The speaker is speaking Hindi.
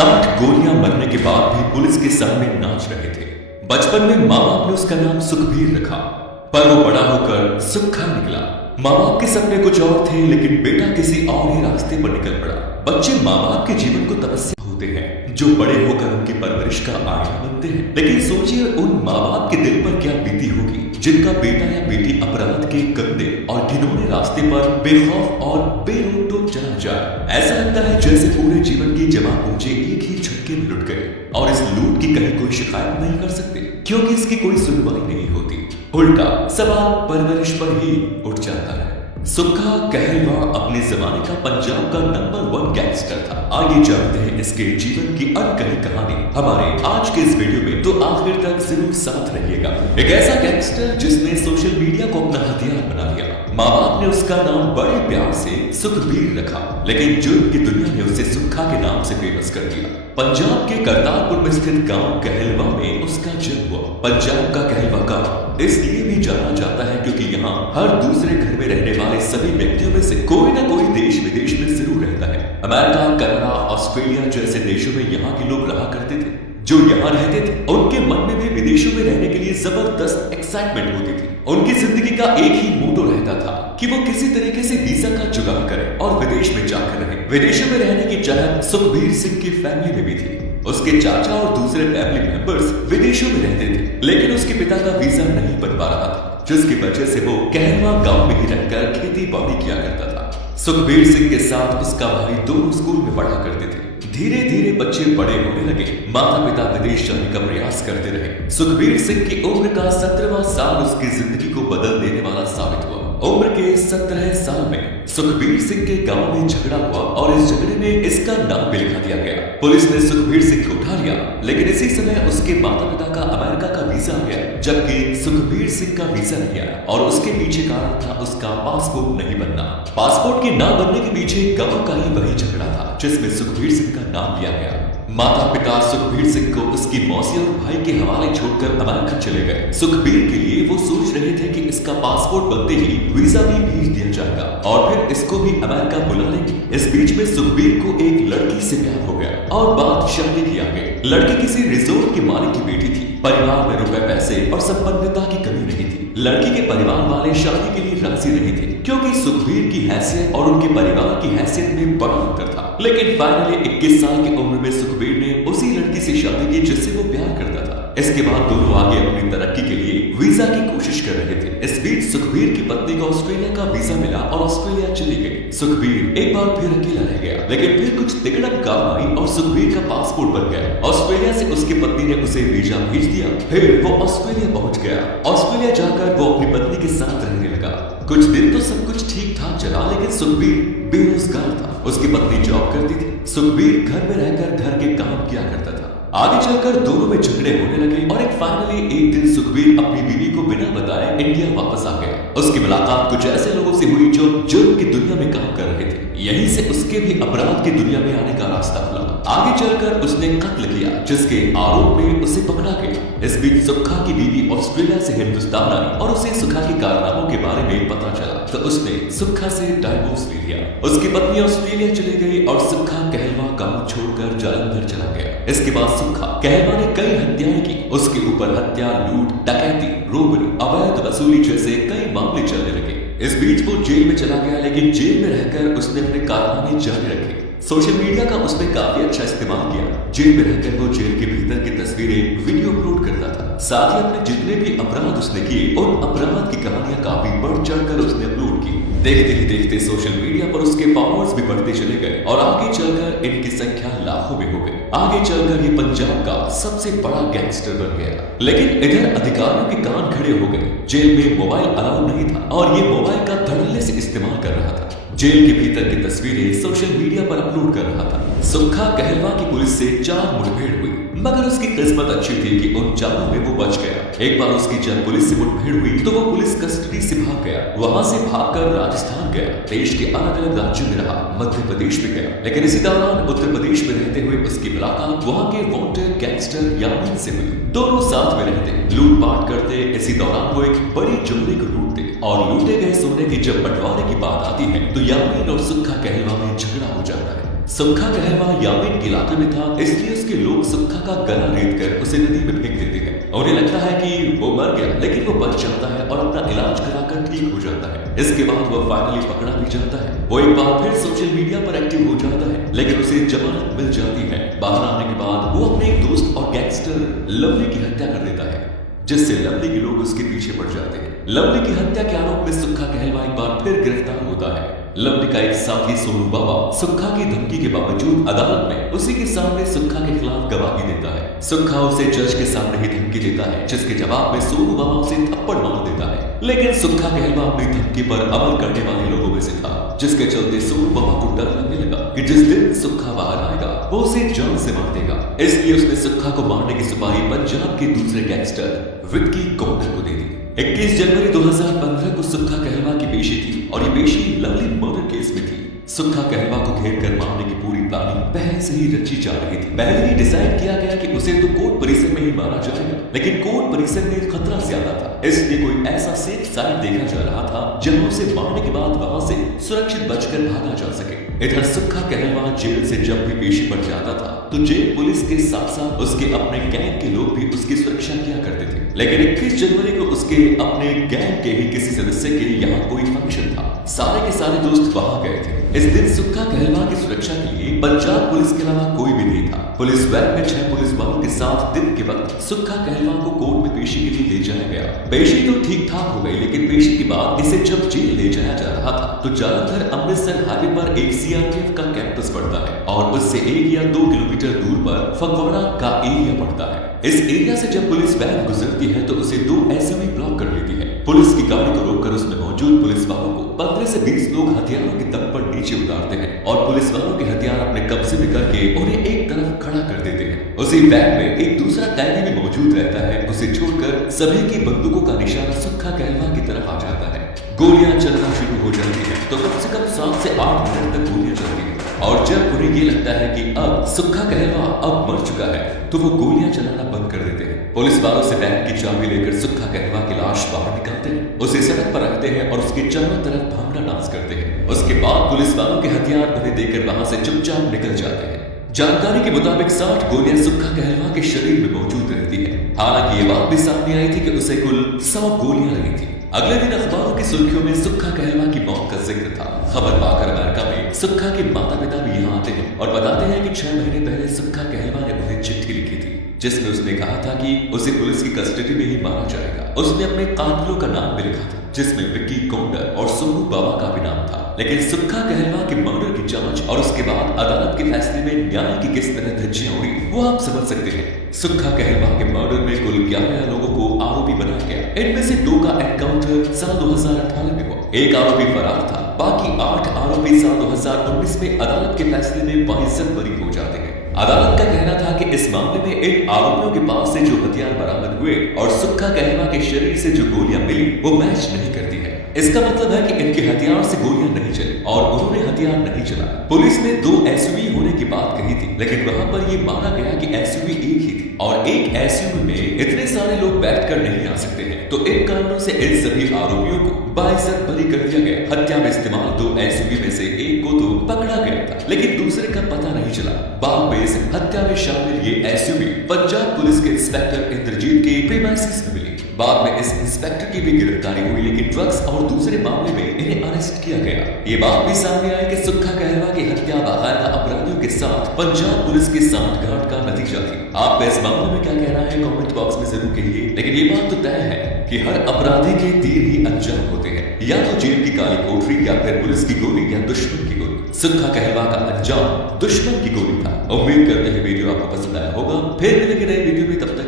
60 गोलियां मरने के बाद भी पुलिस के सामने नाच रहे थे। बचपन में माँ बाप ने उसका नाम सुखबीर रखा, पर वो बड़ा होकर सुखा निकला। माँ बाप के सपने कुछ और थे, लेकिन बेटा किसी और ही रास्ते पर निकल पड़ा। बच्चे माँ बाप के जीवन को तपस्या होते हैं, जो बड़े होकर उनकी परवरिश का आईना बनते हैं। लेकिन सोचिए उन माँ बाप के दिल पर क्या बीती होगी, जिनका बेटा या बेटी अपराध के गंदे और घिनौने रास्ते पर बेखौफ और बेरोक-टोक चला जाए। ऐसा लगता है जैसे पूरे जीवन की जमा पूंजी एक ही झटके में लुट गए, और इस लूट की कहीं कोई शिकायत नहीं कर सकते, क्योंकि इसकी कोई सुनवाई नहीं होती। उल्टा सवाल परवरिश पर ही उठ जाता है। सुखा कहलवा अपने जमाने का पंजाब का नंबर 1 गैंगस्टर था। आइए जानते हैं इसके जीवन की अनकही कहानी हमारे आज के इस वीडियो में, तो आखिर तक जरूर साथ रहिएगा। एक ऐसा गैंगस्टर जिसने सोशल मीडिया को अपना हथियार बना लिया। माँ बाप ने उसका नाम बड़े प्यार से सुखबीर रखा, लेकिन जुर्म की दुनिया ने उसे सुखा के नाम से फेमस कर दिया। पंजाब के करतारपुर में स्थित गांव कहलवा में उसका जन्म हुआ। पंजाब का कहलवा गांव इसलिए भी जाना जाता है क्योंकि यहाँ हर दूसरे घर में रहने वाले सभी व्यक्तियों में से कोई ना कोई देश विदेश में जरूर रहता है। अमेरिका, कनाडा, ऑस्ट्रेलिया जैसे देशों में यहाँ के लोग रहा करते थे। जो यहाँ रहते थे उनके मन में भी विदेशों में रहने के लिए जबरदस्त एक्साइटमेंट होती थी। उनकी जिंदगी का एक ही मोटो रहता था कि वो किसी तरीके से वीजा का जुगाड़ करें और विदेश में जाकर रहे। विदेशों में रहने की चाहत सुखबीर सिंह की फैमिली में भी थी। उसके चाचा और दूसरे फैमिली मेंबर्स विदेशों में रहते थे, लेकिन उसके पिता का वीजा नहीं बन पा रहा था, जिसकी वजह से वो कहलवा गांव में ही रहकर खेती बाड़ी किया करता था। सुखबीर सिंह के साथ उसका भाई दोनों स्कूल में पढ़ा करते थे। धीरे धीरे बच्चे बड़े होने लगे। माता पिता विदेश जाने का प्रयास करते रहे। सुखबीर सिंह की उम्र का 17वां साल उसकी जिंदगी को बदल देने वाला साबित हुआ। उम्र के 17 साल में सुखबीर सिंह के गांव में झगड़ा हुआ और इस झगड़े में इसका नाम भी लिखा दिया गया। पुलिस ने सुखबीर सिंह को उठा लिया, लेकिन इसी समय उसके माता पिता का अमेरिका का वीजा आ गया, जबकि सुखबीर सिंह का वीजा नहीं आया। और उसके पीछे कारण था उसका पासपोर्ट नहीं बनना। पासपोर्ट के ना बनने के पीछे गांव का ही वही झगड़ा था जिसमें सुखबीर सिंह का नाम लिया गया। माता पिता सुखबीर सिंह को उसकी मौसी और भाई के हवाले छोड़कर अमेरिका चले गए। सुखबीर के लिए वो सोच रहे थे कि इसका पासपोर्ट बनते ही वीजा भी भेज दिया जाएगा और फिर इसको भी अमेरिका बुला लेंगे। इस बीच में सुखबीर को एक लड़की से प्यार हो गया और बात शादी की आ गई। लड़की किसी रिजोर्ट के मालिक की बेटी थी। परिवार में रुपए, पैसे और संपन्नता की कमी नहीं थी। लड़की के परिवार वाले शादी के लिए राजी नहीं थे, क्योंकि सुखबीर की हैसियत और उनके परिवार की हैसियत में बड़ा अंतर था। लेकिन फाइनली 21 साल की उम्र में सुखबीर ने उसी लड़की से शादी की जिससे वो प्यार करता था। इसके बाद दोनों आगे अपनी तरक्की के लिए वीजा की कोशिश कर रहे थे। इस बीच सुखबीर की पत्नी को ऑस्ट्रेलिया का वीजा मिला और ऑस्ट्रेलिया चली गई। सुखबीर एक बार फिर अकेला रह गया, लेकिन फिर कुछ तिकड़म काम आई और सुखबीर का पासपोर्ट बन गया। ऑस्ट्रेलिया से उसकी पत्नी ने उसे वीजा भेज दिया। फिर वो ऑस्ट्रेलिया पहुंच गया। ऑस्ट्रेलिया जाकर वो अपनी पत्नी के साथ रहने लगा। कुछ दिन तो सब कुछ ठीक ठाक चला, लेकिन सुखबीर बेरोजगार था। उसकी पत्नी जॉब करती थी। सुखबीर घर में रहकर घर के काम किया करता था। आगे चलकर दोनों में झगड़े होने लगे और एक फाइनली एक दिन सुखबीर अपनी बीवी को बिना बताए इंडिया वापस आ गया। उसकी मुलाकात कुछ ऐसे लोगों से हुई जो जुर्म की दुनिया में काम कर रहे थे। यहीं से उसके भी अपराध की दुनिया में आने का रास्ता खुला। आगे चलकर उसने कत्ल किया, जिसके आरोप में उसे पकड़ा गया। इस बीच सुखा की बीवी ऑस्ट्रेलिया से हिंदुस्तान आई और उसे सुखा के कारनामों के बारे में पता चला, तो उसने सुखा से डाइवोर्स ले लिया। उसकी पत्नी ऑस्ट्रेलिया चली गई और सुखा कहलवा गांव छोड़कर जालंधर चला गया। इसके बाद सुखा कहलवा ने कई हत्याएं की। उसके ऊपर हत्या, लूट, डकैती, रोबरी, अवैध वसूली जैसे कई मामले चलने लगे। इस बीच वो जेल में चला गया, लेकिन जेल में रहकर उसने अपने कारनामे जारी रखे। सोशल मीडिया का उसने काफी अच्छा इस्तेमाल किया। जेल में रहकर वो जेल के भीतर की तस्वीरें, वीडियो अपलोड करता था। साथ ही अपने जितने भी अपराध उसने किए उन अपराध की कहानियां काफी बढ़ चढ़कर उसने अपलोड की। देखते ही देखते सोशल मीडिया पर उसके फॉलोअर्स भी बढ़ते चले गए और आगे चलकर इनकी संख्या लाखों में हो गई। आगे चलकर ये पंजाब का सबसे बड़ा गैंगस्टर बन गया। लेकिन इधर अधिकारियों के कान खड़े हो गए। जेल में मोबाइल अलाउ नहीं था और ये मोबाइल का धड़ल्ले से इस्तेमाल कर रहा था। जेल के भीतर की तस्वीरें सोशल मीडिया पर अपलोड कर रहा था। सुखा कहलवा की पुलिस से 4 मुठभेड़ हुई, मगर उसकी किस्मत अच्छी थी कि उन 4 में वो बच गया। एक बार उसकी जब पुलिस से मुठभेड़ हुई तो वो पुलिस कस्टडी से भाग गया। वहां से भागकर राजस्थान गया। देश के अलग अलग राज्यों में रहा, मध्य प्रदेश में गया। लेकिन इसी दौरान उत्तर प्रदेश में रहते हुए उसकी मुलाकात वहां के वांटेड गैंगस्टर यामीन से हुई। दोनों साथ में रहते, लूटपाट करते। इसी दौरान वो एक बड़ी जुमले को लूटते और लूटे गए सोने की जब बंटवारे की बात आती है तो यामीन और सुखा कहलवा में झगड़ा हो जाता है। सुक्खा कहलवा यामीन के इलाके में था, इसलिए उसके लोग सुक्खा का गला रेत कर उसे नदी में फेंक देते हैं। उन्हें लगता है कि वो मर गया, लेकिन वो बच जाता है और अपना इलाज कराकर ठीक हो जाता है। इसके बाद वो फाइनली पकड़ा भी जाता है। वो एक बार फिर सोशल मीडिया पर एक्टिव हो जाता है, लेकिन उसे जमानत मिल जाती है। बाहर आने के बाद वो अपने एक दोस्त और गैंगस्टर लवली की हत्या कर देता है, जिससे लवली के लोग उसके पीछे पड़ जाते हैं। लवली की हत्या के आरोप में सुक्खा कहलवा एक बार फिर गिरफ्तार होता है। लवली का एक साथी सोनू बाबा सुक्खा की धमकी के बावजूद अदालत में उसी के सामने सुक्खा के खिलाफ गवाही देता है। सुक्खा उसे जज के सामने ही धमकी देता है, जिसके जवाब में सोनू बाबा उसे थप्पड़ मार देता है। लेकिन सुक्खा कहलवा अपनी धमकी पर अमल करने वाले लोगों में से था, जिसके चलते सोनू बाबा को डर लगने लगा कि जिस दिन सुक्खा बाहर आएगा वो उसे जान से मार देगा। इसलिए उसने सुक्खा को मारने की सुपारी पंजाब के दूसरे गैंगस्टर विक्की कौंडल को दे दी। 21 जनवरी 2015 को सुक्खा कहलवा की पेशी थी और ये पेशी लवली मर्डर केस में थी। सुक्खा कहलवा को घेर कर मारने की पूरी प्लानिंग पहले से ही रची जा रही थी। पहले ही डिसाइड किया गया कि उसे तो कोर्ट परिसर में ही मारा जाएगा, लेकिन कोर्ट परिसर में खतरा ज्यादा था, इसलिए कोई ऐसा सेफ साइड देखा जा रहा था जहां उसे मारने के बाद वहां से सुरक्षित बचकर भागा जा सके। इधर सुक्खा कहलवा जेल से जब भी पेशी पर जाता था तो जेल पुलिस के साथ साथ उसके अपने गैंग के लोग भी उसकी सुरक्षा किया करते थे। लेकिन 21 जनवरी को उसके अपने गैंग के ही किसी सदस्य के यहाँ कोई फंक्शन था। सारे के सारे दोस्त वहां गए थे। इस दिन सुक्खा कहलवा की सुरक्षा के लिए पंजाब पुलिस के अलावा कोई भी नहीं था। पुलिस वैन में 6 पुलिस वालों के साथ दिन के वक्त सुक्खा कहलवा को कोर्ट में पेशी के लिए ले जाया गया। पेशी तो ठीक ठाक हो गई, लेकिन पेशी के बाद इसे जब जेल ले जाया जा रहा था तो जालंधर अमृतसर हाईवे पर एक सीआरपीएफ का कैंपस पड़ता है और उससे 1 या 2 किलोमीटर दूर पर फगवाड़ा का एरिया पड़ता है। इस एरिया से जब पुलिस वैन गुजरती है तो उसे 2 एसयूवी ब्लॉक कर लेती है। पुलिस की गाड़ी को रोककर उसमें मौजूद पुलिस वालों को 15 से 20 लोग हथियारों के दम पर नीचे उतारते हैं और पुलिस वालों के हथियार अपने कब्जे में करके उन्हें एक तरफ खड़ा कर देते हैं। उसी वैन में एक दूसरा कैदी भी मौजूद रहता है। उसे छोड़कर सभी की बंदूकों का निशाना सुक्खा कहलवा की तरफ आ जाता है। गोलियां चलना शुरू हो जाती हैं, तो कम से कम 7 से 8 मिनट तक गोलियां चलती हैं और जब उन्हें ये लगता है कि अब सुक्खा कहलवा अब मर चुका है तो वो गोलियां चलाना बंद कर देते हैं। पुलिस वालों से वैन की चाबी लेकर सुक्खा कहलवा की लाश बाहर निकालते हैं, उसे सड़क पर रखते हैं और उसके चारों तरफ भांगड़ा डांस करते हैं। उसके बाद पुलिस वालों के हथियार उन्हें देकर वहां से चुपचाप निकल जाते हैं। जानकारी के मुताबिक 60 गोलियां सुक्खा कहलवा के शरीर में मौजूद रहती है। हालांकि ये बात भी सामने आई थी कि उसे कुल 100 गोलियां लगी थी। अगले दिन अखबारों की सुर्खियों में सुक्खा कहलवा की मौत का जिक्र था। खबर पाकर अमेरिका में सुक्खा के माता पिता भी यहाँ आते हैं और बताते हैं कि 6 महीने पहले सुक्खा कहलवा ने उन्हें चिट्ठी लिखी थी, जिसमें उसने कहा था कि उसे पुलिस की कस्टडी में ही मारा जाएगा। उसने अपने कातिलों का नाम भी लिखा था, जिसमें विक्की कौंडल और सोनू बाबा का भी नाम था। लेकिन सुक्खा कहलवा के मर्डर की जांच और उसके बाद अदालत के फैसले में न्याय की किस तरह धज्जियां उड़ी वो आप समझ सकते हैं। सुक्खा कहलवा के मर्डर में कुल 11 लोगों को आरोपी बनाया गया। इनमें से 2 का एनकाउंटर साल 2018 में हुआ। एक आरोपी फरार था, बाकी 8 आरोपी साल 2019 में अदालत के फैसले में बाइज्जत बरी हो जाते हैं। अदालत का कहना था कि इस मामले में इन आरोपियों के पास से जो हथियार बरामद हुए और सुक्खा कहलवा के शरीर से जो गोलियां मिली वो मैच नहीं करती है। इसका मतलब है कि इनके हथियार से गोलियां नहीं चली और उन्होंने हथियार नहीं चलाया। पुलिस ने 2 एसयूवी होने की बात कही थी, लेकिन वहां पर ये माना गया कि एसयूवी एक ही थी और एक एसयूवी में इतने सारे लोग बैठकर नहीं आ सकते हैं। तो इन कारणों से इन सभी आरोपियों को बाइज्जत बरी कर दिया गया। हत्या में इस्तेमाल 2 एसयूवी में से एक को तो पकड़ा गया था, लेकिन दूसरे का पता नहीं चला। बाद में इस हत्या में शामिल ये एसयूवी पंजाब पुलिस के इंस्पेक्टर इंद्रजीत के प्रीमाइसेस में मिली। बाद में इस इंस्पेक्टर की भी गिरफ्तारी हुई, लेकिन ड्रग्स और दूसरे मामले में इन्हें अरेस्ट किया गया। ये बात भी सामने आई कि सुक्खा कहलवा की हत्या बाकायदा अपराधियों के साथ पंजाब पुलिस की सांठगांठ का नतीजा थी। आपका इस मामले में क्या कहना है कमेंट बॉक्स में जरूर कहिए। लेकिन ये बात तो तय है कि हर अपराधी के तीर ही अंजाम होते हैं, या तो जेल की काली कोठरी या फिर पुलिस की गोली या दुश्मन की गोली। सुक्खा कहलवा का अंजाम दुश्मन की गोली था। उम्मीद करते हैं वीडियो आपको पसंद आया होगा। फिर मिलेंगे नए वीडियो में, तब तक